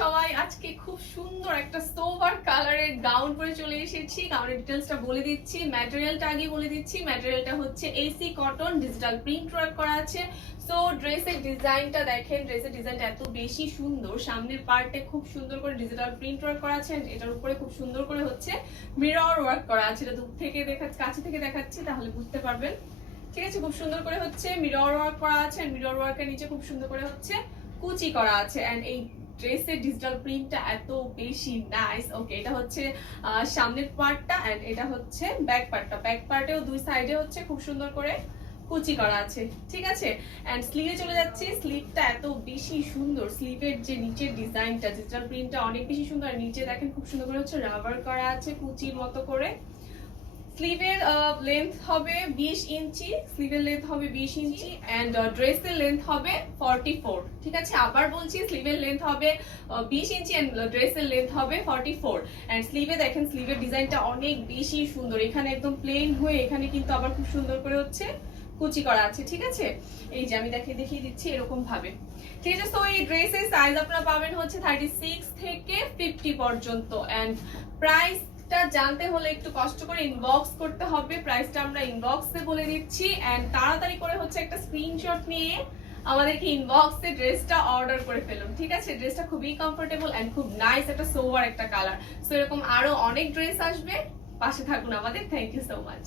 সবাই? আজকে খুব সুন্দর একটা সোভার কালারের গাউন পরে চলে এসেছি। গাউনের ডিটেইলসটা বলে দিচ্ছি, ম্যাটেরিয়ালটা আগে বলে দিচ্ছি। ম্যাটেরিয়ালটা হচ্ছে AC cotton, digital print work করা আছে। সো ড্রেসের ডিজাইনটা দেখেন, ড্রেসের ডিজাইনটা এত বেশি সুন্দর। সামনের পার্টে খুব সুন্দর করে ডিজিটাল প্রিন্ট ওয়ার্ক করা আছে, এটার উপরে খুব সুন্দর করে হচ্ছে মিরর ওয়ার্ক করা আছে। এটা দূর থেকে দেখাচ্ছি, কাছে থেকে দেখাচ্ছি তাহলে বুঝতে পারবেন। ঠিক আছে, খুব সুন্দর করে হচ্ছে মিরর ওয়ার্ক করা আছে, মিরর ওয়ার্কের নিচে খুব সুন্দর করে হচ্ছে কুচি করা আছে। এন্ড এই ড্রেসের ডিজিটাল প্রিন্টটা এত বেশি নাইস। ওকে, এটা হচ্ছে সামনের পার্টটা এন্ড এটা হচ্ছে ব্যাক পার্টটা। ব্যাক পার্টেও দুই সাইডে হচ্ছে খুব সুন্দর করে কুচি করা আছে। ঠিক আছে, এন্ড স্লিভে চলে যাচ্ছি। স্লিভটা এত বেশি সুন্দর, স্লিভের যে নিচের ডিজাইনটা, ডিজিটাল প্রিন্টটা অনেক বেশি সুন্দর। আর নিচে দেখেন খুব সুন্দর করে হচ্ছে রাবার করা আছে কুচির মতো করে। স্লিভের লেন্থ হবে 20 ইঞ্চি, স্লিভের লেন্থ হবে 20 ইঞ্চি এন্ড ড্রেসের লেন্থ হবে 44। ঠিক আছে, আবার বলছি, স্লিভের লেন্থ হবে 20 ইঞ্চি এন্ড ড্রেসের লেন্থ হবে 44। এন্ড স্লিভে দেখেন, স্লিভের ডিজাইনটা অনেক বেশি সুন্দর। এখানে একদম প্লেন হয়ে এখানে কিন্তু আবার খুব সুন্দর করে হচ্ছে কুচি করা আছে। ঠিক আছে, এই যে আমি দেখিয়ে দিচ্ছি এরকম ভাবে। ঠিক আছে, তো এই ড্রেসের সাইজ আপনারা পাবেন হচ্ছে 36 থেকে 50 পর্যন্ত। এন্ড প্রাইস জানতে হলে একটু কষ্ট করে ইনবক্স করতে হবে। প্রাইসটা আমরা ইনবক্সে বলে দিচ্ছি এন্ড তাড়াতাড়ি করে হচ্ছে একটা স্ক্রিনশট নিয়ে আমাদেরকে ইনবক্সে ড্রেসটা অর্ডার করে ফেলুন। ঠিক আছে, ড্রেসটা খুবই কমফোর্টেবল এন্ড খুব নাইস, একটা সোভার একটা কালার। সো এরকম আরো অনেক ড্রেস আসবে, পাশে থাকুন আমাদের। Thank you so much.